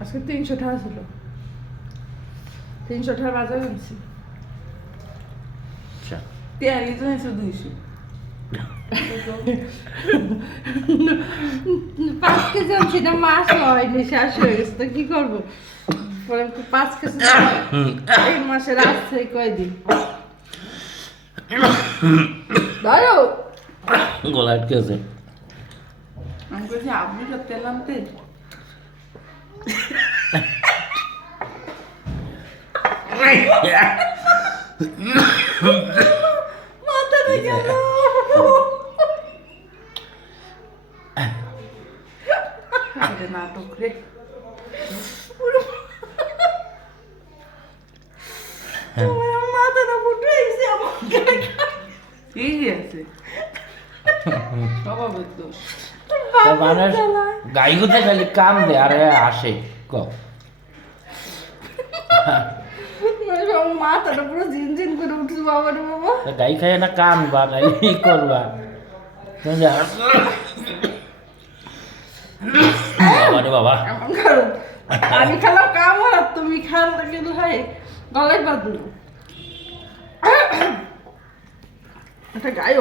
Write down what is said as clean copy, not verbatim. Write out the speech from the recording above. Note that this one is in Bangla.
আজকে 300 টাকা ছিল, 300 টাকা বাজার আনছি। আচ্ছা তেয়ারি তো হয়েছে 200। 5 কেজি আনছি, না মাস হয়নি, শেষ হয়ে গেছে, তো কি করবো? পরে 5 কেজি এই মাসের আসছে কয়দিন। ধরো গলা আটকে আছে। আমি বলছি আপনি তো তেল আনতে। মাথাটা গেল। আরে নাটক রে। আমার মাথাটা ফুটে গেছে আমার। ঠিক আছে। স্বভাবের দোষ। তা মানুষ গাই গুতে খালি কাম দে আর আসে ক আমার মাথাটা পুরো ঝিনঝিন করে উঠছে, বাবা রে বাবা। তা গাই খাই না কাম বা নাইলে ই করবা তুমি যা বাবা রে বাবা এমন করো, আমি খেলাম কাম আর তুমি খান কিন্তু হয় গলায় বাঁধলো। একটা গায়ে